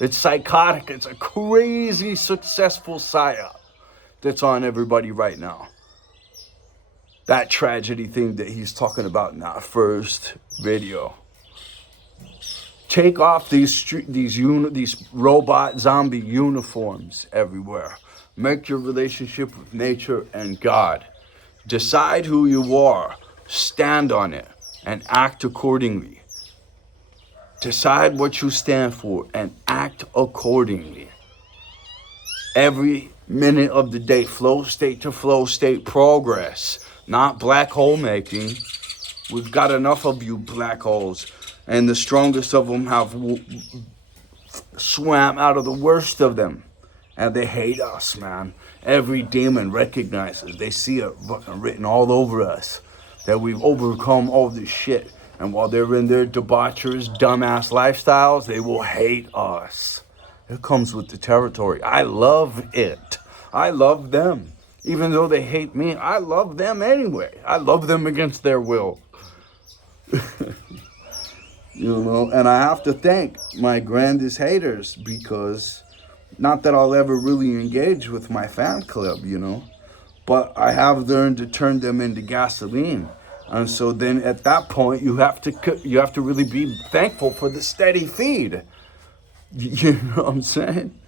It's psychotic. It's a crazy successful psyop that's on everybody right now. That tragedy thing that he's talking about in that first video. Take off these robot zombie uniforms everywhere. Make your relationship with nature and God. Decide who you are. Stand on it and act accordingly. Decide what you stand for and act accordingly. Every minute of the day, flow state to flow state progress, not black hole making. We've got enough of you black holes. And the strongest of them have swam out of the worst of them. And they hate us, man. Every demon recognizes. They see it written all over us that we've overcome all this shit. And while they're in their debaucherous, dumbass lifestyles, they will hate us. It comes with the territory. I love it. I love them. Even though they hate me, I love them anyway. I love them against their will. You know, and I have to thank my grandest haters because not that I'll ever really engage with my fan club, you know, but I have learned to turn them into gasoline. And so then at that point, you have to really be thankful for the steady feed. You know what I'm saying?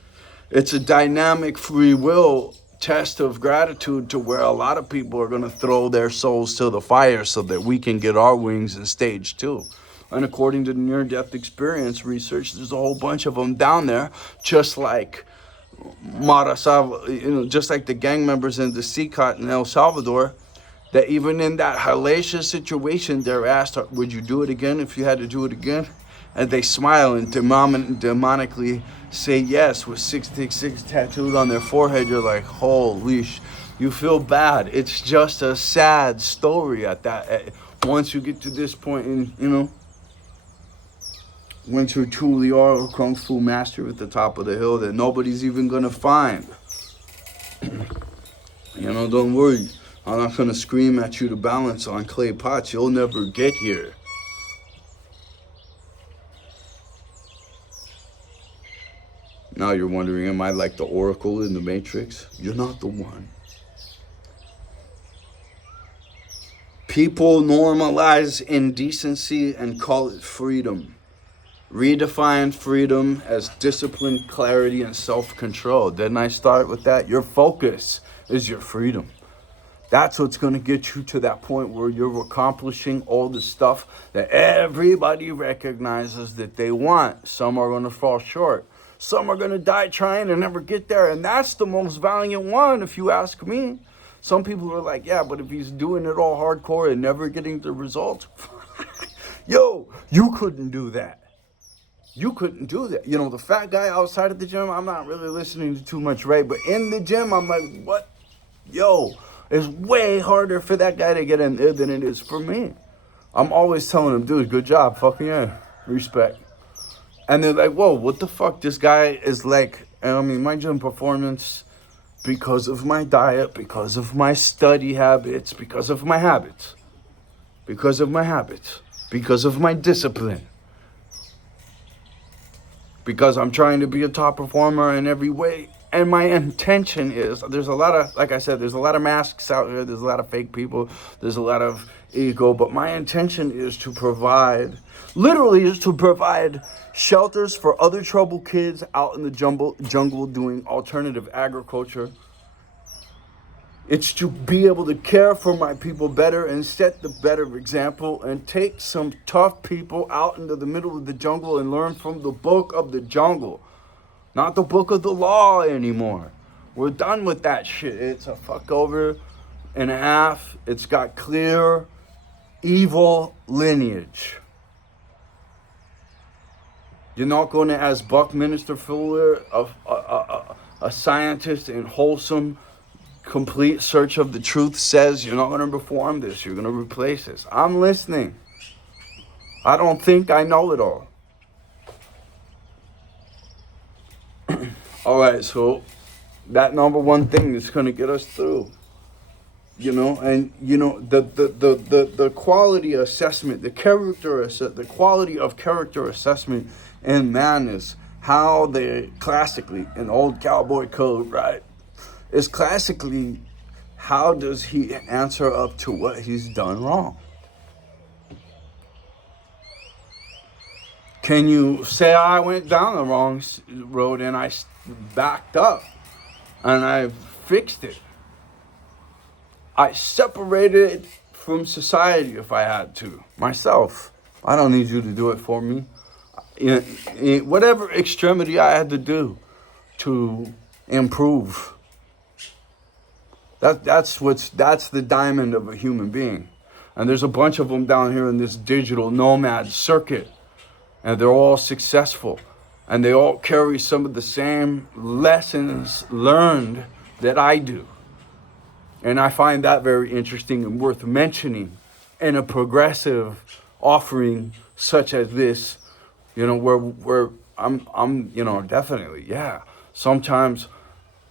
It's a dynamic free will test of gratitude to where a lot of people are going to throw their souls to the fire so that we can get our wings in stage 2. And according to near-death experience research, there's a whole bunch of them down there, just like just like the gang members in the CCOT in El Salvador, that even in that hellacious situation, they're asked, would you do it again if you had to do it again? And they smile and demonically say yes with 666 tattooed on their forehead. You're like, holy you feel bad. It's just a sad story once you get to this point in, once you truly are a Kung Fu master at the top of the hill that nobody's even gonna find. Don't worry. I'm not gonna scream at you to balance on clay pots. You'll never get here. Now you're wondering, am I like the Oracle in the Matrix? You're not the one. People normalize indecency and call it freedom. Redefine freedom as discipline, clarity, and self-control. Didn't I start with that? Your focus is your freedom. That's what's going to get you to that point where you're accomplishing all the stuff that everybody recognizes that they want. Some are going to fall short. Some are going to die trying and never get there. And that's the most valiant one, if you ask me. Some people are like, yeah, but if he's doing it all hardcore and never getting the results, yo, you couldn't do that. You couldn't do that. The fat guy outside of the gym, I'm not really listening to too much, right? But in the gym, I'm like, what? Yo, it's way harder for that guy to get in there than it is for me. I'm always telling him, dude, good job. Fucking yeah. Respect. And they're like, whoa, what the fuck? This guy is like, my gym performance, because of my diet, because of my study habits, because of my habits, because of my discipline. Because I'm trying to be a top performer in every way. And my intention is, there's a lot of masks out here. There's a lot of fake people. There's a lot of ego. But my intention is to provide shelters for other troubled kids out in the jungle doing alternative agriculture. It's to be able to care for my people better and set the better example and take some tough people out into the middle of the jungle and learn from the book of the jungle. Not the book of the law anymore. We're done with that shit. It's a fuck over and a half. It's got clear evil lineage. You're not going to, as Buckminster Fuller, a scientist in wholesome, complete search of the truth says, you're not going to perform this. You're going to replace this. I'm listening. I don't think I know it all. All right, so that number one thing is going to get us through. The quality assessment, the quality of character assessment in man is how they classically, in old cowboy code, right, is classically, how does he answer up to what he's done wrong? Can you say, I went down the wrong road and I backed up and I fixed it? I separated from society if I had to, myself. I don't need you to do it for me. Whatever extremity I had to do to improve. That's the diamond of a human being. And there's a bunch of them down here in this digital nomad circuit. And they're all successful. And they all carry some of the same lessons learned that I do. And I find that very interesting and worth mentioning in a progressive offering such as this, where I'm definitely, yeah. Sometimes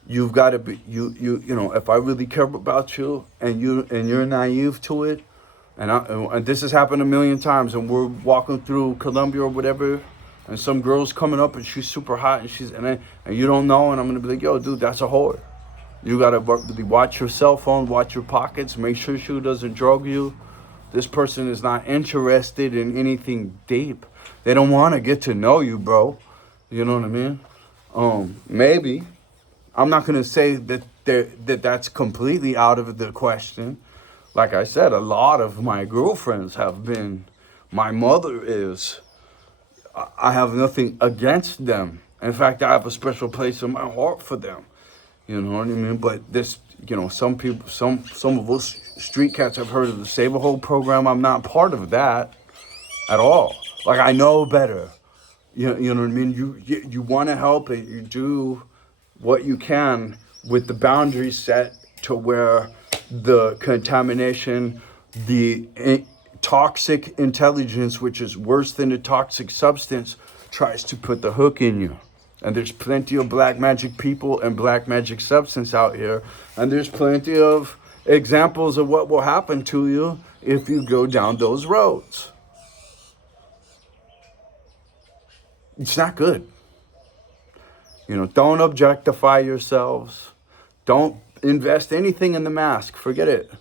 you've got to be, if I really care about you and you're naive to it, and this has happened a million times, and we're walking through Colombia or whatever, and some girl's coming up and she's super hot and you don't know, and I'm gonna be like, yo, dude, that's a whore. You gotta watch your cell phone, watch your pockets, make sure she doesn't drug you. This person is not interested in anything deep. They don't want to get to know you, bro. You know what I mean? Maybe. I'm not gonna say that's completely out of the question. Like I said, a lot of my girlfriends have been. My mother is. I have nothing against them. In fact, I have a special place in my heart for them. You know what I mean? But this, some people, some of us street cats have heard of the Save a Hole program. I'm not part of that at all. Like, I know better. You know what I mean? You want to help and you do what you can with the boundaries set to where the contamination, the toxic intelligence, which is worse than a toxic substance, tries to put the hook in you. And there's plenty of black magic people and black magic substance out here. And there's plenty of examples of what will happen to you if you go down those roads. It's not good. Don't objectify yourselves. Don't invest anything in the mask. Forget it.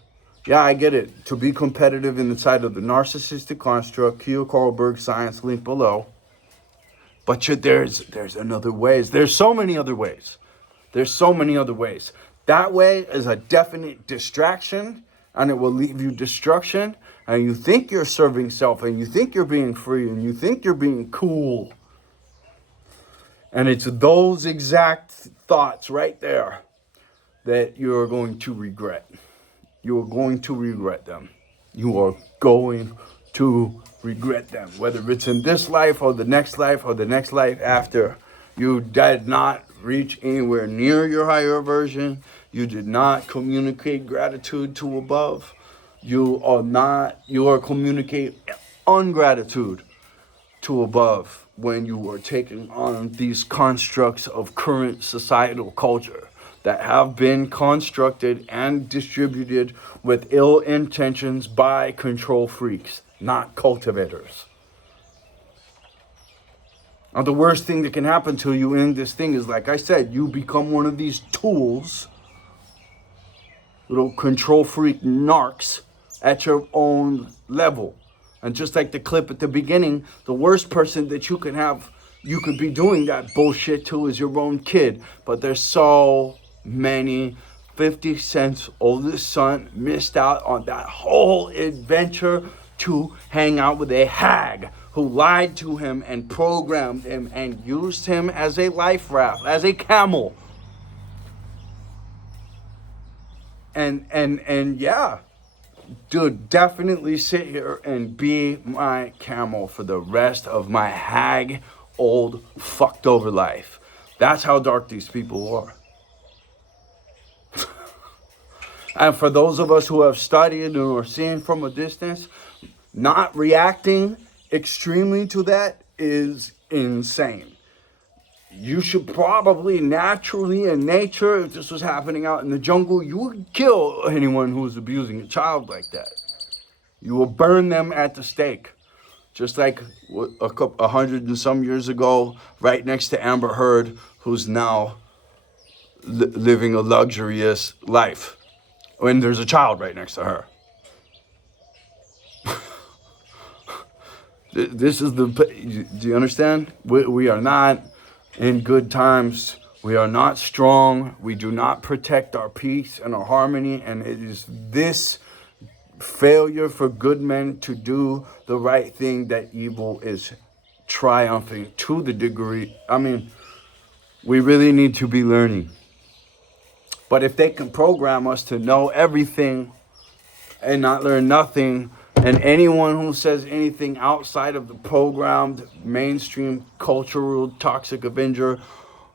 Yeah, I get it. To be competitive inside of the narcissistic construct, Keo Carlberg science link below. But there's another ways. There's so many other ways. That way is a definite distraction, and it will leave you destruction. And you think you're serving self, and you think you're being free, and you think you're being cool. And it's those exact thoughts right there that you're going to regret. You are going to regret them. You are going to regret them. Whether it's in this life or the next life or the next life after. You did not reach anywhere near your higher version. You did not communicate gratitude to above. You are communicating ungratitude to above when you are taking on these constructs of current societal culture that have been constructed and distributed with ill intentions by control freaks, not cultivators. Now, the worst thing that can happen to you in this thing is, like I said, you become one of these tools, little control freak narcs at your own level. And just like the clip at the beginning, the worst person that you could be doing that bullshit to is your own kid. But there's so many. 50 Cent's oldest son missed out on that whole adventure to hang out with a hag who lied to him and programmed him and used him as a life raft, as a camel. And yeah, dude, definitely sit here and be my camel for the rest of my hag, old, fucked over life. That's how dark these people are. And for those of us who have studied and are seeing from a distance, not reacting extremely to that is insane. You should probably naturally in nature, if this was happening out in the jungle, you would kill anyone who was abusing a child like that. You will burn them at the stake. Just like 100 and some years ago, right next to Amber Heard, who's now living a luxurious life. When there's a child right next to her. This is do you understand? We are not in good times. We are not strong. We do not protect our peace and our harmony. And it is this failure for good men to do the right thing that evil is triumphing to the degree. I mean, we really need to be learning. But if they can program us to know everything and not learn nothing, and anyone who says anything outside of the programmed mainstream cultural toxic avenger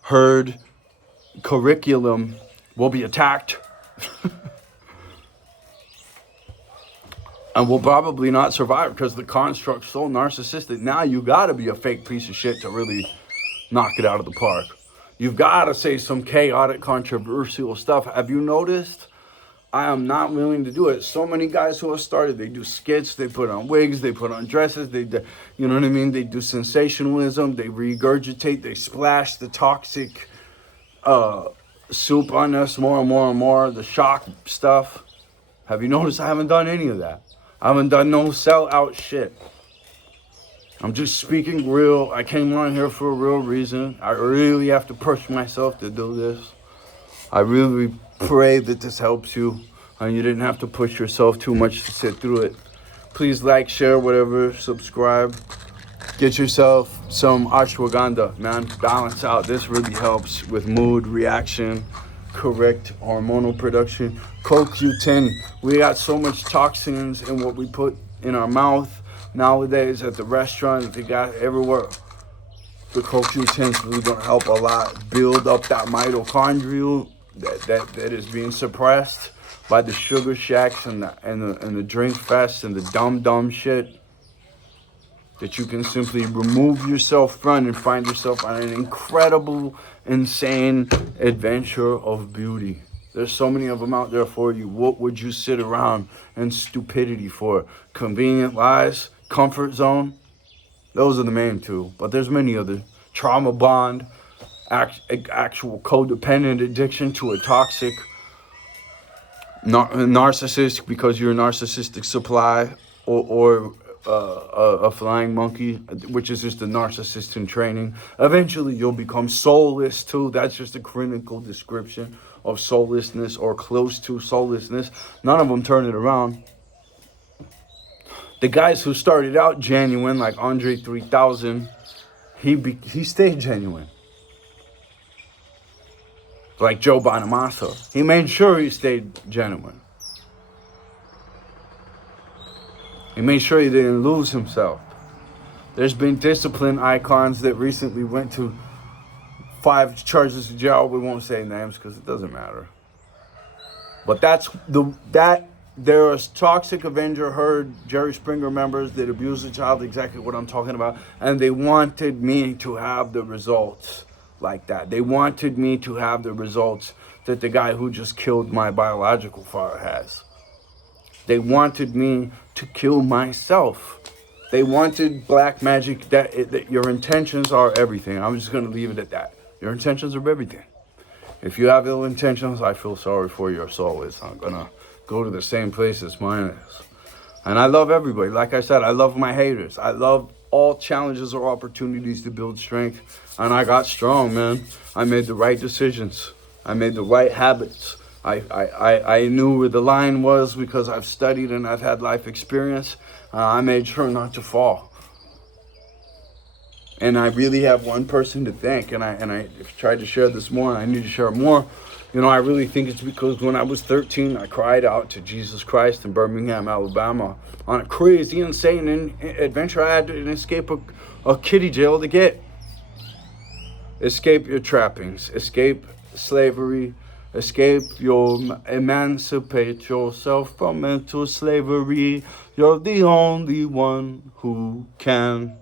herd curriculum will be attacked and will probably not survive because the construct's so narcissistic. Now you gotta be a fake piece of shit to really knock it out of the park. You've got to say some chaotic, controversial stuff. Have you noticed? I am not willing to do it. So many guys who have started, they do skits, they put on wigs, they put on dresses, you know what I mean? They do sensationalism, they regurgitate, they splash the toxic soup on us more and more and more, the shock stuff. Have you noticed I haven't done any of that? I haven't done no sell-out shit. I'm just speaking real. I came on here for a real reason. I really have to push myself to do this. I really pray that this helps you and you didn't have to push yourself too much to sit through it. Please like, share, whatever, subscribe. Get yourself some ashwagandha, man. Balance out. This really helps with mood, reaction, correct hormonal production. CoQ10. We got so much toxins in what we put in our mouth nowadays at the restaurant. They got everywhere. The CoQ10 is really going to help a lot build up that mitochondria that is being suppressed by the sugar shacks and the drink fest and the dumb shit. That you can simply remove yourself from and find yourself on an incredible, insane adventure of beauty. There's so many of them out there for you. What would you sit around in stupidity for? Convenient lies, comfort zone. Those are the main two. But there's many others. Trauma bond, actual codependent addiction to a toxic narcissist because you're a narcissistic supply, or a flying monkey, which is just a narcissist in training. Eventually you'll become soulless too. That's just a clinical description of soullessness or close to soullessness. None of them turn it around. The guys who started out genuine, like Andre 3000, he stayed genuine. Like Joe Bonamassa, he made sure he stayed genuine. He made sure he didn't lose himself. There's been discipline icons that recently went to 5 charges of jail. We won't say names because it doesn't matter. But there are toxic Avenger herd Jerry Springer members that abuse a child, exactly what I'm talking about. And they wanted me to have the results like that. They wanted me to have the results that the guy who just killed my biological father has. They wanted me to kill myself. They wanted black magic. That your intentions are everything. I'm just going to leave it at that. Your intentions are everything. If you have ill intentions, I feel sorry for your soul. It's not going to go to the same place as mine is. And I love everybody. Like I said, I love my haters. I love all challenges or opportunities to build strength. And I got strong, man. I made the right decisions. I made the right habits. I knew where the line was because I've studied and I've had life experience. I made sure not to fall. And I really have one person to thank. And I tried to share this more. I need to share more. You know, I really think it's because when I was 13, I cried out to Jesus Christ in Birmingham, Alabama, on a crazy, insane adventure I had to escape a kiddie jail to get. Escape your trappings. Escape slavery. Escape emancipate yourself from mental slavery. You're the only one who can.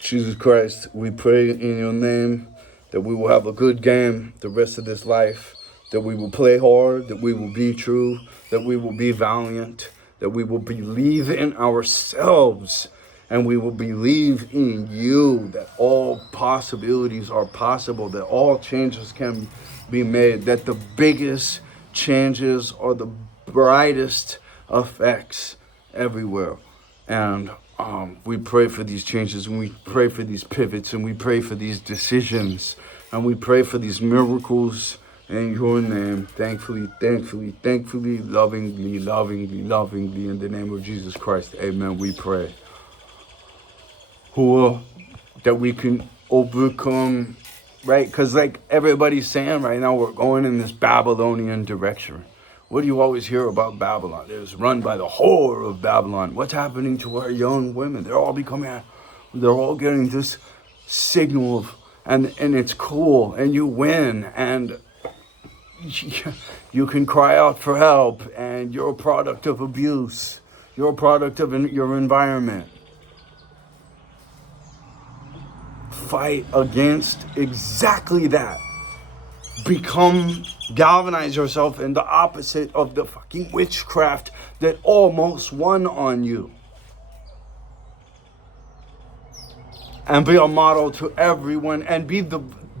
Jesus Christ, we pray in your name that we will have a good game the rest of this life, that we will play hard, that we will be true, that we will be valiant, that we will believe in ourselves, and we will believe in you, that all possibilities are possible, that all changes can be made, that the biggest changes are the brightest effects everywhere. And we pray for these changes, and we pray for these pivots, and we pray for these decisions, and we pray for these miracles in your name. Thankfully, lovingly, in the name of Jesus Christ. Amen. We pray. That we can overcome, right? Because like everybody's saying right now, we're going in this Babylonian direction. What do you always hear about Babylon? It was run by the whore of Babylon. What's happening to our young women? They're all getting this signal of, and it's cool, and you win, and you can cry out for help, and you're a product of abuse. You're a product of your environment. Fight against exactly that. Galvanize yourself in the opposite of the fucking witchcraft that almost won on you. And be a model to everyone, and be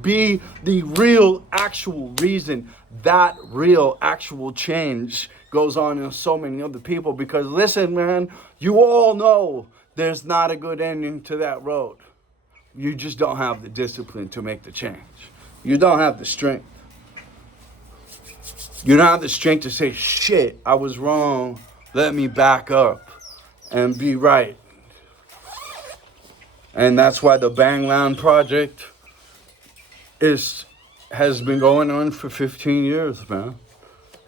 be the real, actual reason that real, actual change goes on in so many other people. Because listen, man, you all know there's not a good ending to that road. You just don't have the discipline to make the change. You don't have the strength. You don't have the strength to say, shit, I was wrong. Let me back up and be right. And that's why the Bangland Project has been going on for 15 years, man.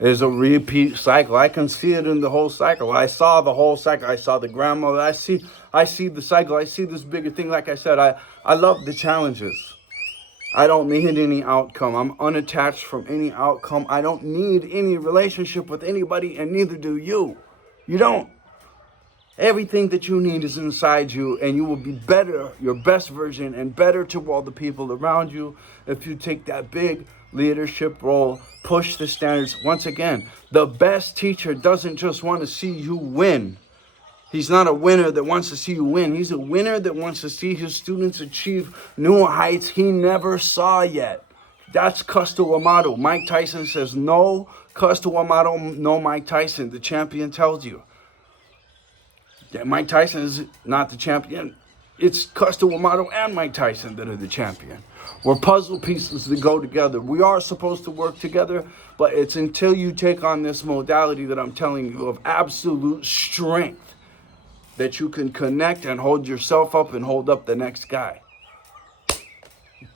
It's a repeat cycle. I can see it in the whole cycle. I saw the whole cycle. I saw the grandmother. I see the cycle. I see this bigger thing. Like I said, I love the challenges. I don't need any outcome. I'm unattached from any outcome. I don't need any relationship with anybody, and neither do you. You don't. Everything that you need is inside you, and you will be better, your best version, and better to all the people around you if you take that big leadership role, push the standards. Once again, the best teacher doesn't just want to see you win. He's not a winner that wants to see you win. He's a winner that wants to see his students achieve new heights he never saw yet. That's Custo Amato. Mike Tyson says, no Custo Amato, no Mike Tyson. The champion tells you. Yeah, Mike Tyson is not the champion. It's Custo Amato and Mike Tyson that are the champion. We're puzzle pieces that go together. We are supposed to work together, but it's until you take on this modality that I'm telling you of absolute strength that you can connect and hold yourself up and hold up the next guy.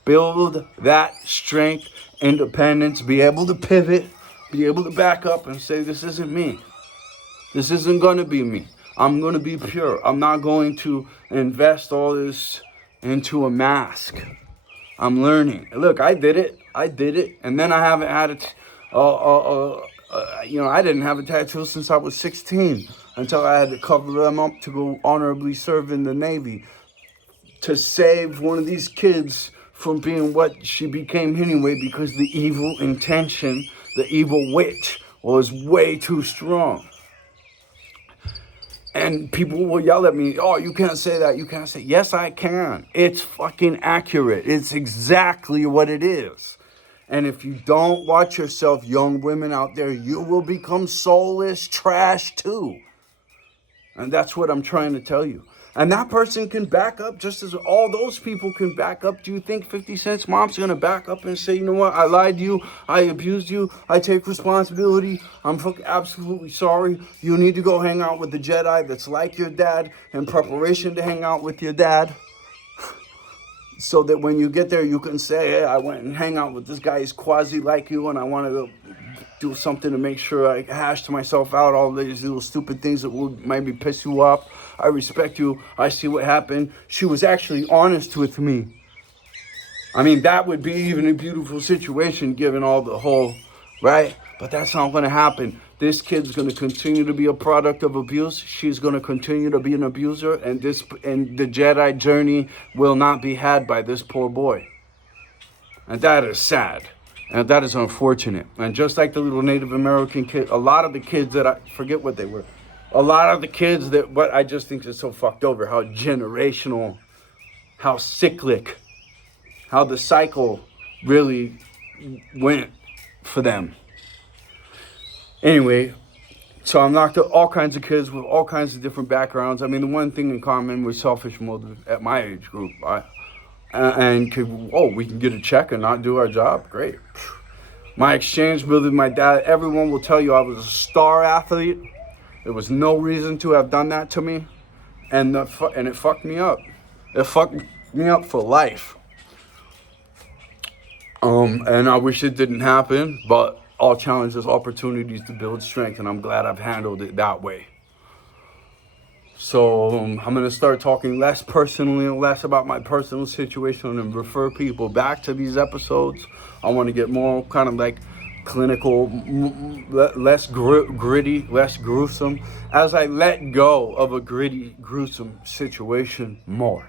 Build that strength, independence, be able to pivot, be able to back up and say, this isn't me. This isn't going to be me. I'm going to be pure. I'm not going to invest all this into a mask. I'm learning. Look, I did it. And then I haven't had it. I didn't have a tattoo since I was 16 until I had to cover them up to go honorably serve in the Navy to save one of these kids from being what she became anyway, because the evil intention, the evil witch was way too strong. And people will yell at me, oh, you can't say that, you can't say. Yes, I can. It's fucking accurate. It's exactly what it is. And if you don't watch yourself, young women out there, you will become soulless trash too. And that's what I'm trying to tell you. And that person can back up just as all those people can back up. Do you think 50 Cent's mom's going to back up and say, you know what, I lied to you, I abused you, I take responsibility, I'm fucking absolutely sorry. You need to go hang out with the Jedi that's like your dad in preparation to hang out with your dad. So that when you get there, you can say, hey, I went and hang out with this guy, he's quasi like you, and I want to do something to make sure I hash to myself out all these little stupid things that will maybe piss you off. I respect you. I see what happened. She was actually honest with me. I mean, that would be even a beautiful situation given all the whole, right? But that's not going to happen. This kid's going to continue to be a product of abuse. She's going to continue to be an abuser. And the Jedi journey will not be had by this poor boy. And that is sad. And that is unfortunate. And just like the little Native American kid, a lot of the kids that I forget what they were. A lot of the kids that, what I just think is so fucked over, how generational, how cyclic, how the cycle really went for them. Anyway, so I'm knocked up all kinds of kids with all kinds of different backgrounds. I mean, the one thing in common was selfish motive at my age group. We can get a check and not do our job. Great. My exchange with my dad, everyone will tell you I was a star athlete. There was no reason to have done that to me. And it fucked me up. It fucked me up for life. And I wish it didn't happen, but all challenges, opportunities to build strength, and I'm glad I've handled it that way. So I'm going to start talking less personally and less about my personal situation and refer people back to these episodes. I want to get more kind of like clinical, less gritty, less gruesome, as I let go of a gritty, gruesome situation more,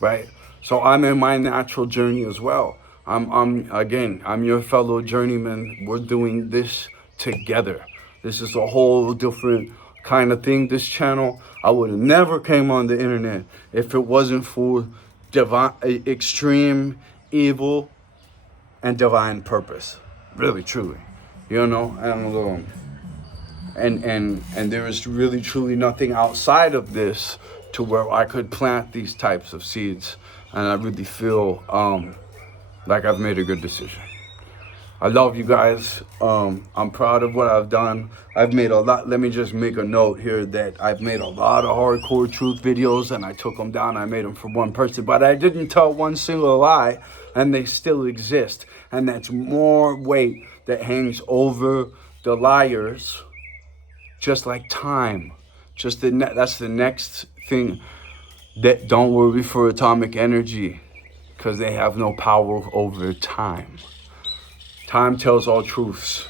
right? So I'm in my natural journey as well. I'm your fellow journeyman. We're doing this together. This is a whole different kind of thing. This channel, I would have never came on the internet if it wasn't for extreme evil and divine purpose. Really, truly. You know, and there is really truly nothing outside of this to where I could plant these types of seeds. And I really feel like I've made a good decision. I love you guys. I'm proud of what I've done. I've made a lot. Let me just make a note here that I've made a lot of hardcore truth videos, and I took them down. I made them for one person, but I didn't tell one single lie, and they still exist. And that's more weight that hangs over the liars, just like time. That's the next thing. That don't worry for atomic energy, because they have no power over time. Time tells all truths.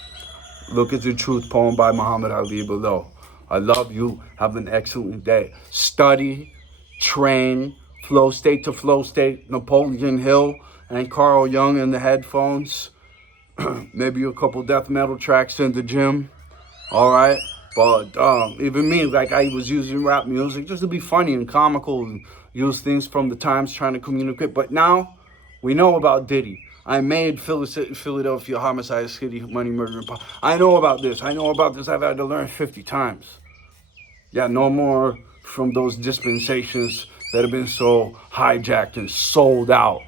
Look at the truth poem by Muhammad Ali below. I love you. Have an excellent day. Study, train, flow state to flow state, Napoleon Hill and Carl Jung in the headphones. Maybe a couple death metal tracks in the gym. All right. But even me, like I was using rap music just to be funny and comical and use things from the times trying to communicate. But now we know about Diddy. I made Philadelphia homicide, city, money, murder, and power. I know about this. I've had to learn 50 times. Yeah, no more from those dispensations that have been so hijacked and sold out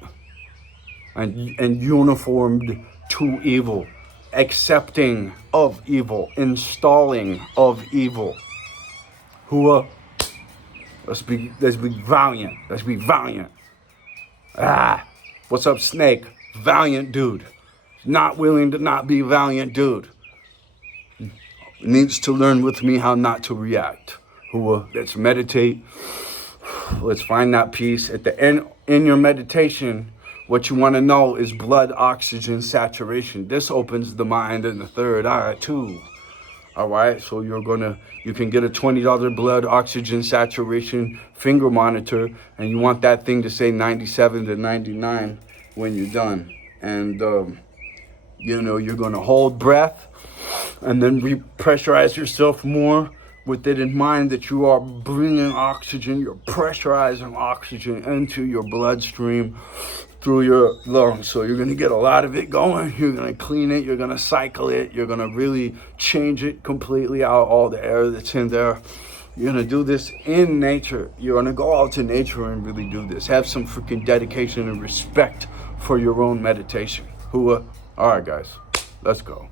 and uniformed to evil, accepting of evil, installing of evil. Let's be valiant. Let's be valiant. What's up, Snake? Valiant dude. Not willing to not be valiant dude. Needs to learn with me how not to react. Let's meditate. Let's find that peace. At the end, in your meditation, what you want to know is blood oxygen saturation. This opens the mind and the third eye too. All right, so you can get a $20 blood oxygen saturation finger monitor, and you want that thing to say 97 to 99 when you're done. And, you're going to hold breath and then repressurize yourself more with it in mind that you are bringing oxygen, you're pressurizing oxygen into your bloodstream through your lungs. So you're going to get a lot of it going. You're going to clean it. You're going to cycle it. You're going to really change it completely out, all the air that's in there. You're going to do this in nature. You're going to go out to nature and really do this. Have some freaking dedication and respect for your own meditation. All right, guys, let's go.